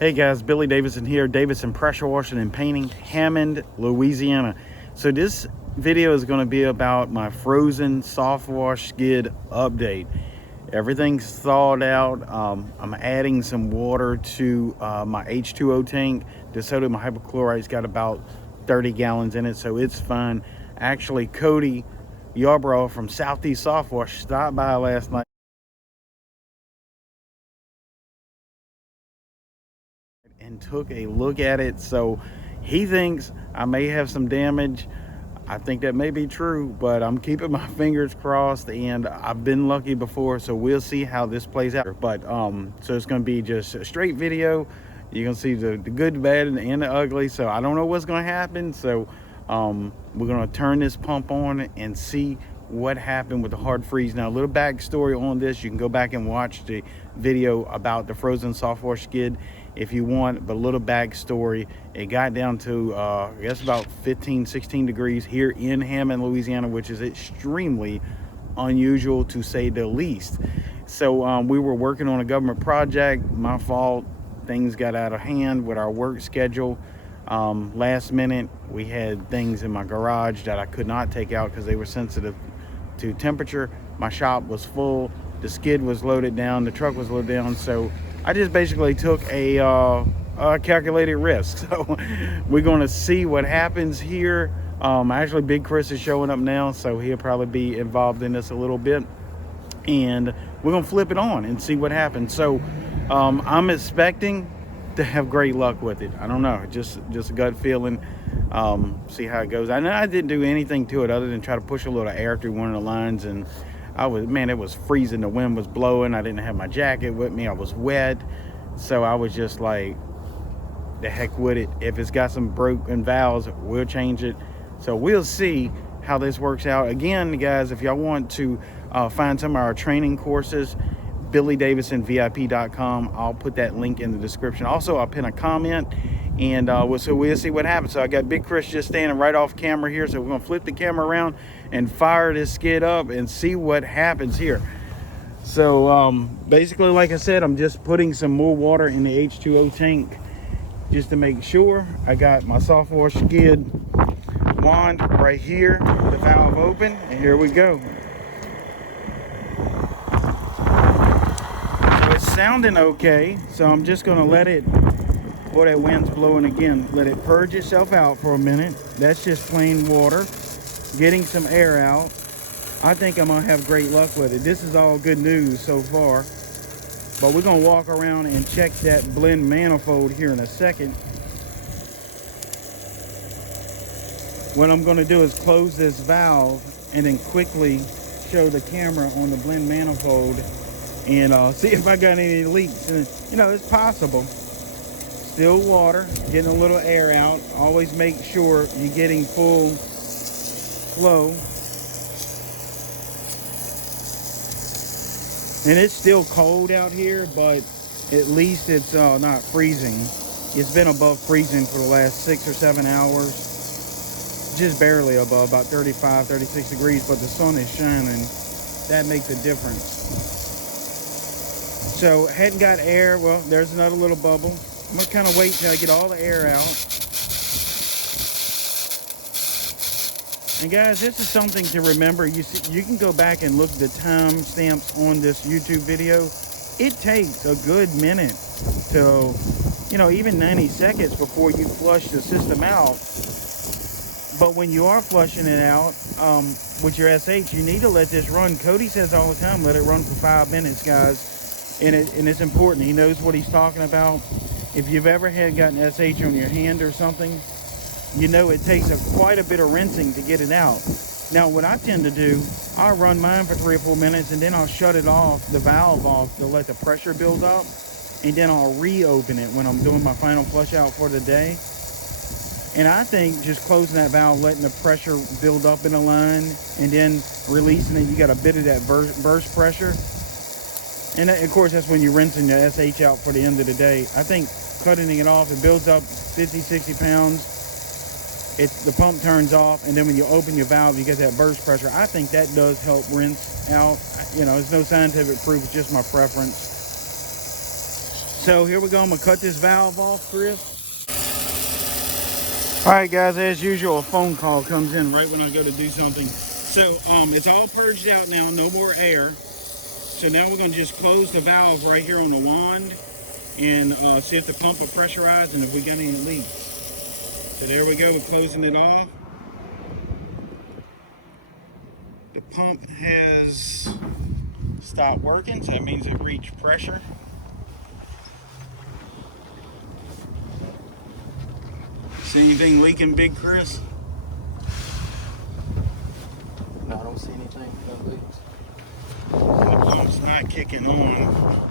Hey guys, Billy Davidson here, Davidson Pressure Washing and Painting, Hammond, Louisiana. So this video is going to be about my frozen soft wash skid update. Everything's thawed out. I'm adding some water to my H2O tank. The sodium hypochlorite's got about 30 gallons in it, so it's fine. Actually, Cody Yarbrough from Southeast Softwash stopped by last night and took a look at it. So he thinks I may have some damage. I think that may be true, but I'm keeping my fingers crossed, and I've been lucky before, so we'll see how this plays out. But so it's going to be just a straight video. You're going to see the good, the bad, and the ugly. So I don't know what's going to happen. So we're going to turn this pump on and see what happened with the hard freeze. Now, a little backstory on this, you can go back and watch the video about the frozen soft wash skid if you want, but a little backstory. It got down to I guess about 15-16 degrees here in Hammond, Louisiana, which is extremely unusual to say the least. So we were working on a government project. My fault, things got out of hand with our work schedule. Last minute we had things in my garage that I could not take out because they were sensitive to temperature. My shop was full, the skid was loaded down, the truck was loaded down, so I just basically took a calculated risk. So we're going to see what happens here. Actually, Big Chris is showing up now, so he'll probably be involved in this a little bit, and we're going to flip it on and see what happens. So I'm expecting to have great luck with it. I don't know, just a gut feeling. See how it goes. I didn't do anything to it other than try to push a little air through one of the lines, and it was freezing. The wind was blowing. I didn't have my jacket with me. I was wet, so I was just like, the heck with it. If it's got some broken valves, we'll change it. So we'll see how this works out. Again, guys, if y'all want to find some of our training courses, BillyDavidsonVIP.com. I'll put that link in the description. Also, I'll pin a comment, and we'll see what happens. So I got Big Chris just standing right off camera here, so we're gonna flip the camera around and fire this skid up and see what happens here. So basically, like I said, I'm just putting some more water in the H2O tank just to make sure. I got my soft wash skid wand right here, the valve open, and here we go. It's sounding okay, so I'm just gonna let it, boy, that wind's blowing again, let it purge itself out for a minute. That's just plain water getting some air out. I think I'm gonna have great luck with it. This is all good news so far, but we're gonna walk around and check that blend manifold here in a second. What I'm gonna do is close this valve and then quickly show the camera on the blend manifold and see if I got any leaks. And, you know, it's possible. Still water, getting a little air out. Always make sure you're getting full flow. And it's still cold out here, but at least it's not freezing. It's been above freezing for the last 6 or 7 hours. Just barely above, about 35, 36 degrees, but the sun is shining. That makes a difference. So hadn't got air. Well, there's another little bubble. I'm gonna kind of wait till I get all the air out. And guys, this is something to remember. You can go back and look at the time stamps on this YouTube video. It takes a good minute to, even 90 seconds before you flush the system out. But when you are flushing it out with your SH, you need to let this run. Cody says all the time, let it run for 5 minutes, guys. And it's important. He knows what he's talking about. If you've ever gotten SH on your hand or something, you know it takes quite a bit of rinsing to get it out. Now, what I tend to do, I'll run mine for 3 or 4 minutes, and then I'll shut it off, the valve off, to let the pressure build up, and then I'll reopen it when I'm doing my final flush out for the day. And I think just closing that valve, letting the pressure build up in the line, and then releasing it, you got a bit of that burst pressure. And of course, that's when you're rinsing the SH out for the end of the day. I think cutting it off, it builds up 50, 60 pounds. The pump turns off, and then when you open your valve, you get that burst pressure. I think that does help rinse out. There's no scientific proof, it's just my preference. So here we go. I'm gonna cut this valve off, Chris. All right, guys, as usual, a phone call comes in right when I go to do something. So it's all purged out now, no more air. So now we're gonna just close the valve right here on the wand and see if the pump will pressurize and if we got any leaks. So there we go, we're closing it off. The pump has stopped working, so that means it reached pressure. See anything leaking, Big Chris? No, I don't see anything. No leaks. The pump's not kicking on.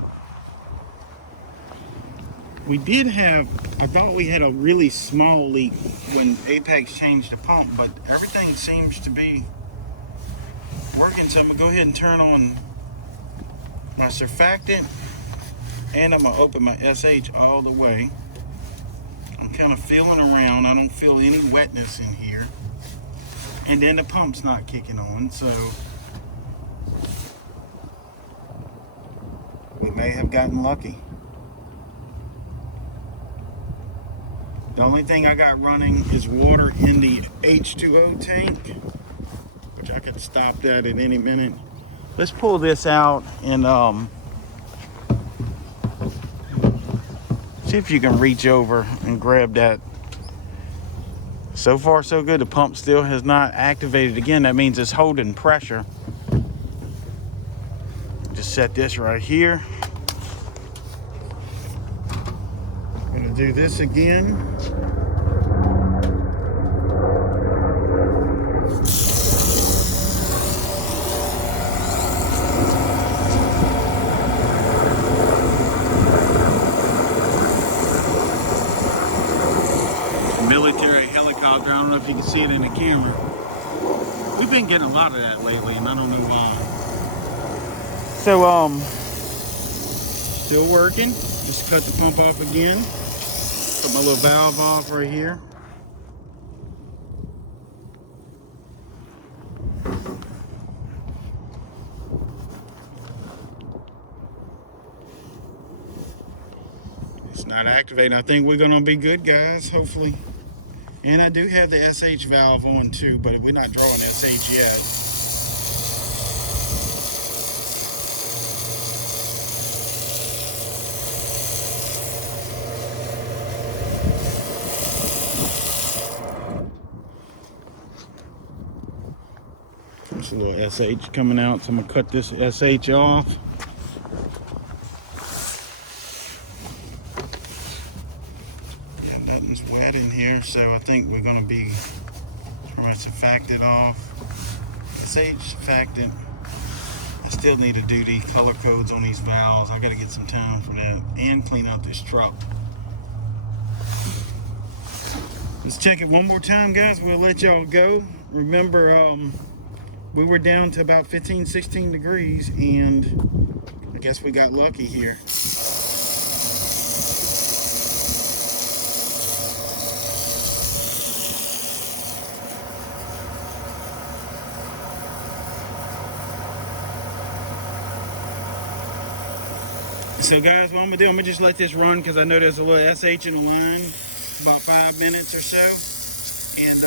We did have, I thought we had a really small leak when Apex changed the pump, but everything seems to be working. So I'm gonna go ahead and turn on my surfactant and I'm gonna open my SH all the way. I'm kind of feeling around. I don't feel any wetness in here. And then the pump's not kicking on, so we may have gotten lucky. The only thing I got running is water in the H2O tank, which I could stop that at any minute. Let's pull this out and see if you can reach over and grab that. So far so good. The pump still has not activated again. That means it's holding pressure. Just set this right here. I'm gonna do this again. Military helicopter. I don't know if you can see it in the camera. We've been getting a lot of that lately, and I don't know why. So, still working. Just cut the pump off again. Put my little valve off right here. It's not activating. I think we're gonna be good, guys, hopefully. And I do have the SH valve on too, but we're not drawing SH yet. There's a little SH coming out, so I'm gonna cut this SH off. Yeah, nothing's wet in here, so I think we're gonna be trying to surfactant off. SH surfactant. I still need to do the color codes on these valves. I gotta get some time for that and clean out this truck. Let's check it one more time, guys. We'll let y'all go. Remember, we were down to about 15, 16 degrees, and I guess we got lucky here. So guys, what I'm gonna do, I'm gonna just let this run because I know there's a little SH in the line, about 5 minutes or so. And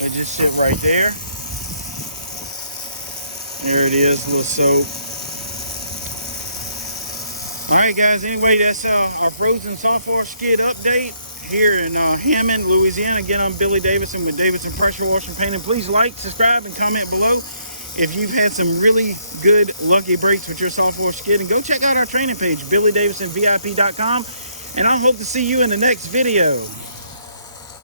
it just sit right there. There it is, a little soap. All right, guys, anyway, that's our frozen Softwash skid update here in Hammond, Louisiana. Again, I'm Billy Davidson with Davidson Pressure Washing Painting. Please like, subscribe, and comment below if you've had some really good lucky breaks with your Softwash skid. And go check out our training page, BillyDavidsonVIP.com. And I hope to see you in the next video.